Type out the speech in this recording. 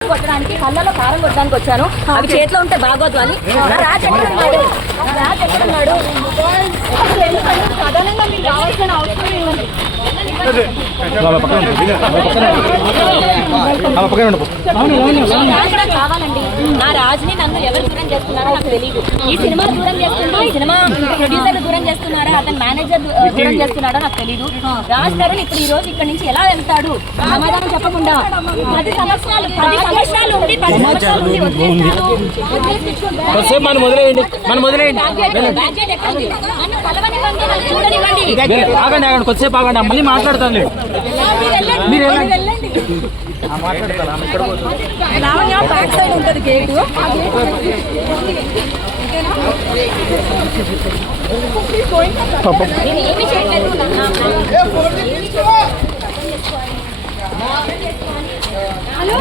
కొట్టడానికి కళ్ళలో కారం కొట్టడానికి వచ్చాను. అవి చేతిలో ఉంటే బాగోదు అని. రాజు ఎక్కడున్నాడు? సాధారణంగా మీకు కావాల్సిన అవసరం ఏముంది? కావాలండి. నా రాజుని నన్ను ఎవరు దూరం చేస్తున్నారో నాకు తెలియదు. ఈ సినిమా దూరం చేస్తున్నా, ఈ సినిమా ప్రొడ్యూసర్ దూరం చేస్తున్నారా, అతని మేనేజర్ దూరం చేస్తున్నాడో నాకు తెలియదు. రాజ్ తరుణ్ ఇప్పుడు ఈ రోజు ఇక్కడ నుంచి ఎలా వెళ్తాడు సమాధానం చెప్పకుండా 10 సంవత్సరాలు ఉండి 10 సంవత్సరాలు ఉండి కొద్దిసేపు ఆగండి, మళ్ళీ మాట్లాడతాను. బ్యాక్ సైడ్ ఉంటుంది గేటు. నేను ఏమి చేయట్లేదు. హలో